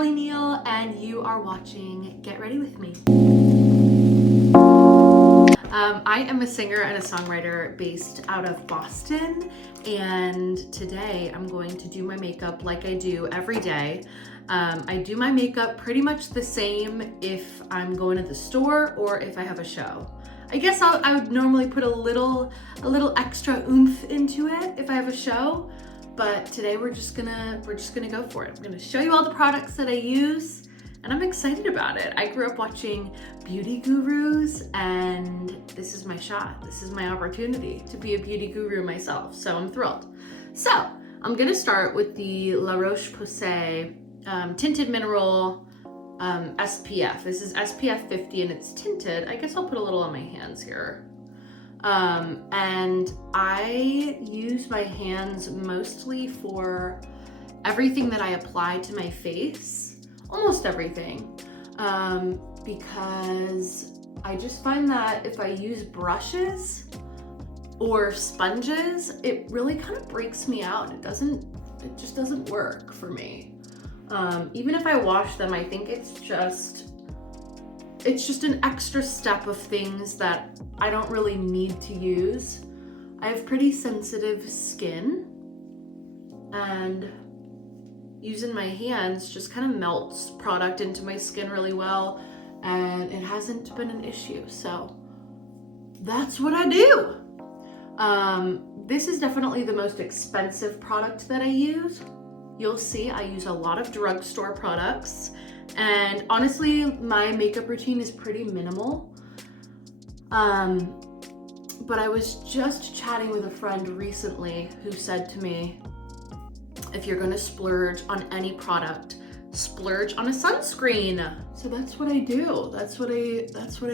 Halley Neal, and you are watching Get Ready With Me. I am a singer and a songwriter based out of Boston, and today I'm going to do my makeup like I do every day. I do my makeup pretty much the same if I'm going to the store or if I have a show. I guess I would normally put a little extra oomph into it if I have a show, but today we're just gonna go for it. I'm gonna show you all the products that I use, and I'm excited about it. I grew up watching beauty gurus, and this is my shot. This is my opportunity to be a beauty guru myself, so I'm thrilled. So I'm gonna start with the La Roche Posay Tinted Mineral SPF. This is SPF 50 and it's tinted. I guess I'll put a little on my hands here. And I use my hands mostly for everything that I apply to my face, almost everything, because I just find that if I use brushes or sponges, it really kind of breaks me out. It just doesn't work for me. Even if I wash them, I think it's just an extra step of things that I don't really need to use. I have pretty sensitive skin, and using my hands just kind of melts product into my skin really well, and it hasn't been an issue. So that's what I do. This is definitely the most expensive product that I use. You'll see I use a lot of drugstore products, and honestly, my makeup routine is pretty minimal. But I was just chatting with a friend recently who said to me, if you're gonna splurge on any product, splurge on a sunscreen. So that's what I do. That's what I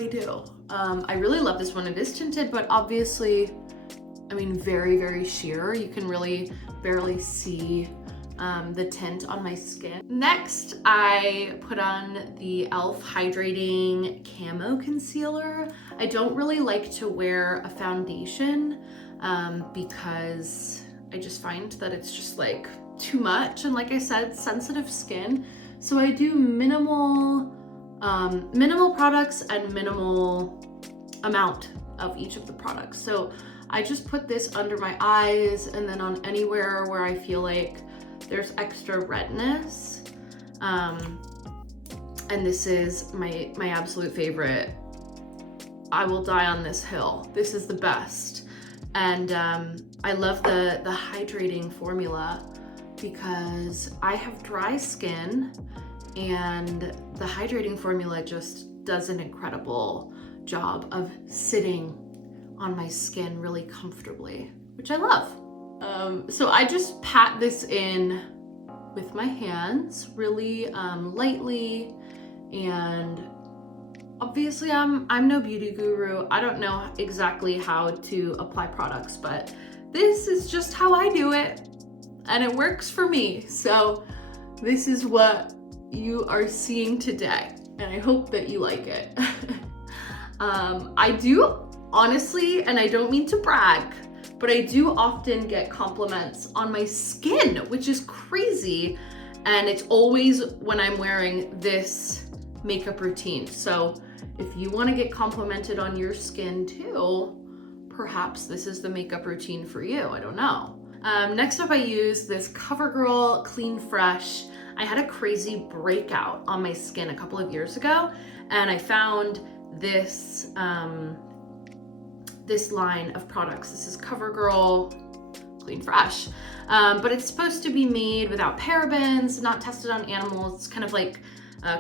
do. I really love this one. It is tinted, but obviously, I mean, very, very sheer. You can really barely see the tint on my skin. Next, I put on the e.l.f. Hydrating Camo Concealer. I don't really like to wear a foundation because I just find that it's just like too much. And like I said, sensitive skin. So I do minimal products and minimal amount of each of the products. So I just put this under my eyes and then on anywhere where I feel like there's extra redness. And this is my absolute favorite. I will die on this hill. This is the best. And I love the hydrating formula because I have dry skin, and the hydrating formula just does an incredible job of sitting on my skin really comfortably, which I love. So I just pat this in with my hands really lightly, and obviously I'm no beauty guru. I don't know exactly how to apply products, but this is just how I do it, and it works for me. So this is what you are seeing today, and I hope that you like it. I do honestly, and I don't mean to brag, but I do often get compliments on my skin, which is crazy. And it's always when I'm wearing this makeup routine. So if you want to get complimented on your skin too, perhaps this is the makeup routine for you. I don't know. Next up, I use this COVERGIRL Clean Fresh. I had a crazy breakout on my skin a couple of years ago, and I found this this line of products. This is COVERGIRL Clean Fresh, but it's supposed to be made without parabens, not tested on animals. It's kind of like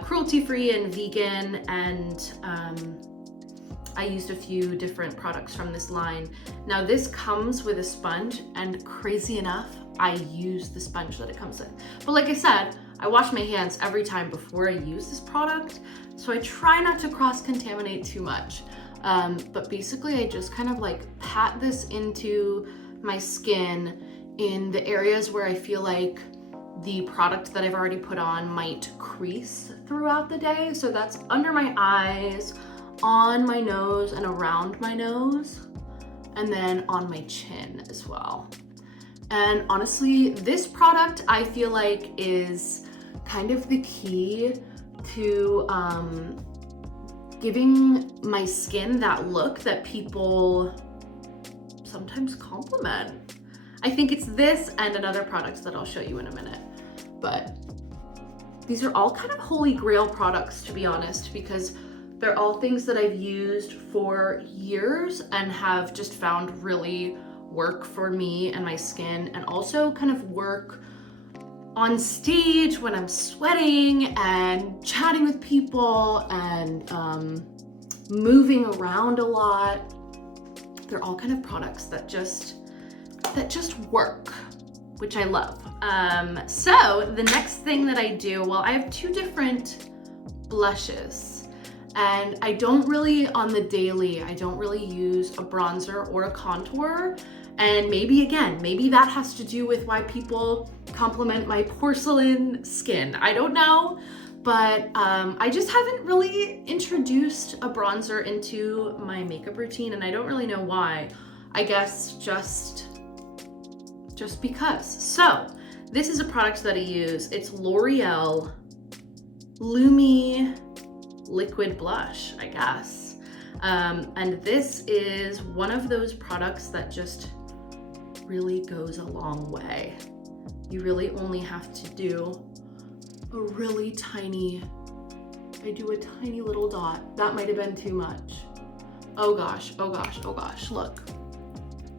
cruelty-free and vegan, and I used a few different products from this line. Now this comes with a sponge, and crazy enough, I use the sponge that it comes with. But like I said, I wash my hands every time before I use this product, so I try not to cross-contaminate too much. But basically I just kind of like pat this into my skin in the areas where I feel like the product that I've already put on might crease throughout the day. So that's under my eyes, on my nose and around my nose, and then on my chin as well. And honestly, this product I feel like is kind of the key to giving my skin that look that people sometimes compliment. I think it's this and another product that I'll show you in a minute. But these are all kind of holy grail products, to be honest, because they're all things that I've used for years and have just found really work for me and my skin, and also kind of work on stage when I'm sweating and chatting with people and moving around a lot. They're all kind of products that just work, which I love. So the next thing that I do, well, I have two different blushes, and I don't really, on the daily, I don't really use a bronzer or a contour. And maybe that has to do with why people compliment my porcelain skin. I don't know, but I just haven't really introduced a bronzer into my makeup routine, and I don't really know why. I guess just because. So this is a product that I use. It's L'Oreal Lumi liquid blush, I guess. And this is one of those products that just really goes a long way. You really only have to do a really tiny, I do a tiny little dot. That might have been too much. Oh gosh, look.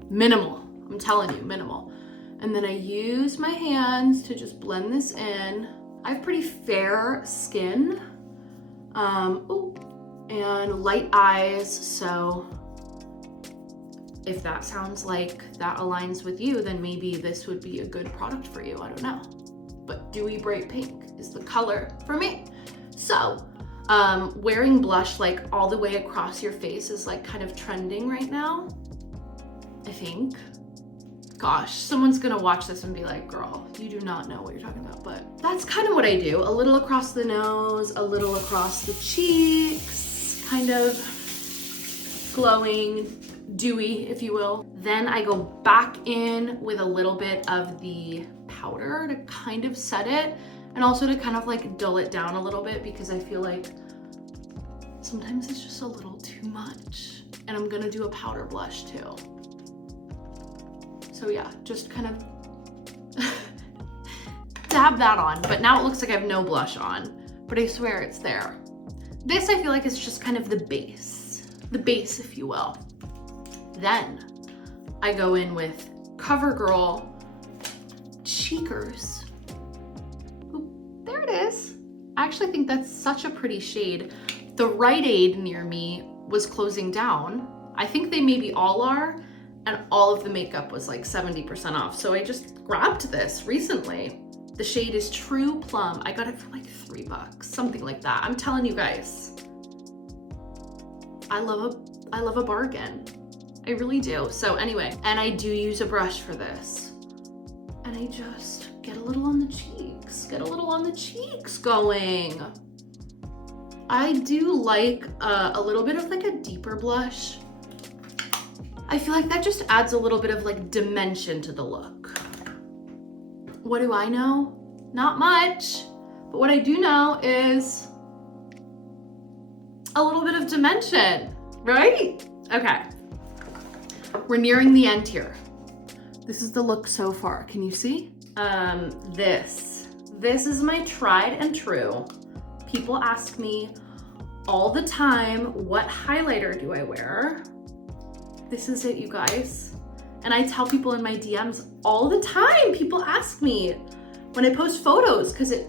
Minimal, I'm telling you, minimal. And then I use my hands to just blend this in. I have pretty fair skin, and light eyes, so if that sounds like that aligns with you, then maybe this would be a good product for you, I don't know. But dewy bright pink is the color for me. So, wearing blush like all the way across your face is like kind of trending right now, I think. Gosh, someone's gonna watch this and be like, girl, you do not know what you're talking about, but that's kind of what I do. A little across the nose, a little across the cheeks, kind of glowing, dewy, if you will. Then I go back in with a little bit of the powder to kind of set it, and also to kind of like dull it down a little bit, because I feel like sometimes it's just a little too much. And I'm gonna do a powder blush too. So yeah, just kind of dab that on, but now it looks like I have no blush on, but I swear it's there. This I feel like is just kind of the base if you will. Then I go in with CoverGirl Cheekers. Ooh, there it is. I actually think that's such a pretty shade. The Rite Aid near me was closing down. I think they maybe all are, and all of the makeup was like 70% off. So I just grabbed this recently. The shade is True Plum. I got it for like $3, something like that. I'm telling you guys, I love a bargain. I really do. So anyway, and I do use a brush for this. And I just get a little on the cheeks, going. I do like a little bit of like a deeper blush. I feel like that just adds a little bit of like dimension to the look. What do I know? Not much, but what I do know is a little bit of dimension, right? Okay, we're nearing the end here. This is the look so far, can you see? This is my tried and true. People ask me all the time, what highlighter do I wear? This is it, you guys. And I tell people in my DMs all the time. People ask me when I post photos, because it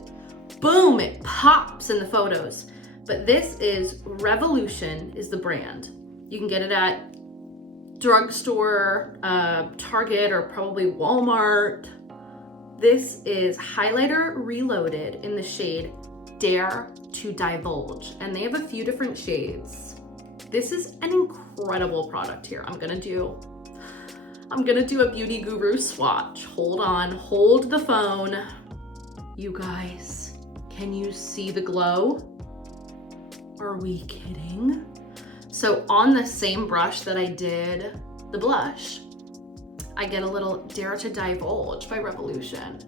pops in the photos. But this is Revolution is the brand. You can get it at drugstore, Target, or probably Walmart. This is Highlighter Reloaded in the shade Dare to Divulge. And they have a few different shades. This is an incredible product here. I'm gonna do a beauty guru swatch. Hold on, hold the phone. You guys, can you see the glow? Are we kidding? So on the same brush that I did the blush, I get a little Dare to Divulge by Revolution,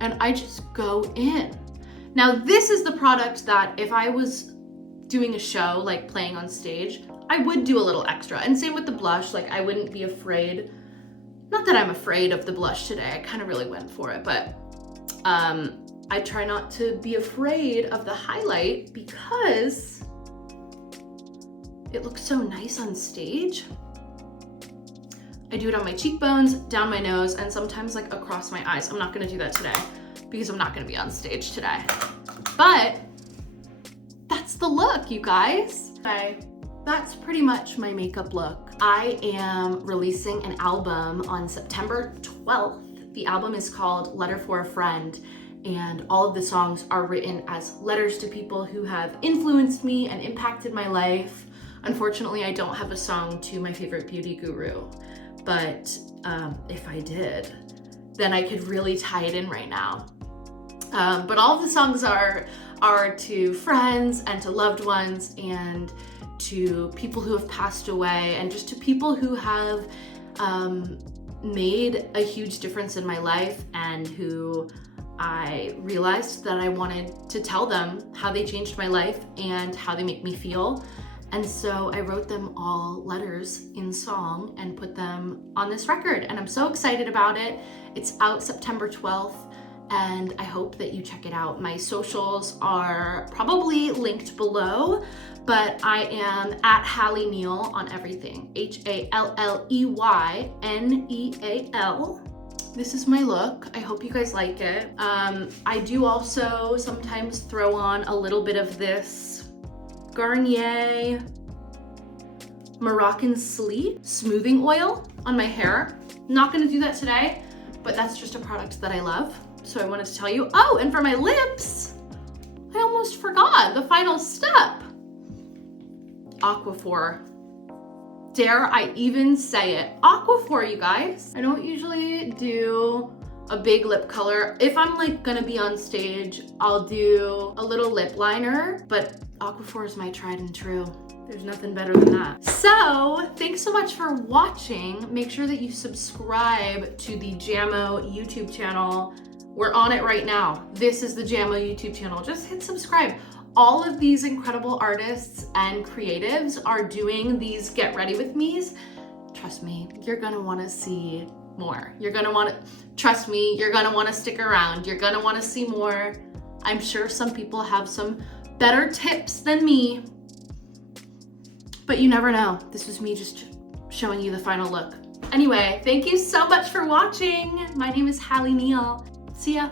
and I just go in. Now this is the product that if I was doing a show, like playing on stage, I would do a little extra. And same with the blush, like I wouldn't be afraid. Not that I'm afraid of the blush today, I kind of really went for it, but I try not to be afraid of the highlight because it looks so nice on stage. I do it on my cheekbones, down my nose, and sometimes like across my eyes. I'm not gonna do that today because I'm not gonna be on stage today. But that's the look, you guys. Okay, that's pretty much my makeup look. I am releasing an album on September 12th. The album is called Letter for a Friend, and all of the songs are written as letters to people who have influenced me and impacted my life. Unfortunately, I don't have a song to my favorite beauty guru, but if I did, then I could really tie it in right now. But all of the songs are to friends and to loved ones and to people who have passed away and just to people who have made a huge difference in my life and who I realized that I wanted to tell them how they changed my life and how they make me feel. And so I wrote them all letters in song and put them on this record. And I'm so excited about it. It's out September 12th. And I hope that you check it out. My socials are probably linked below, but I am at Halley Neal on everything. HALLEYNEAL. This is my look. I hope you guys like it. I do also sometimes throw on a little bit of this Garnier Moroccan Sleep smoothing oil on my hair. Not gonna do that today, but that's just a product that I love. So I wanted to tell you. Oh, and for my lips, I almost forgot the final step. Aquaphor. Dare I even say it? Aquaphor, you guys. I don't usually do a big lip color. If I'm like gonna be on stage, I'll do a little lip liner, but Aquaphor is my tried and true. There's nothing better than that. So thanks so much for watching. Make sure that you subscribe to the JAMO YouTube channel. We're on it right now. This is the JAMO YouTube channel. Just hit subscribe. All of these incredible artists and creatives are doing these get ready with me's. Trust me, you're gonna wanna see more. You're gonna wanna, trust me, you're gonna wanna stick around. You're gonna wanna see more. I'm sure some people have some better tips than me, but you never know. This was me just showing you the final look. Anyway, thank you so much for watching. My name is Halley Neal. See ya.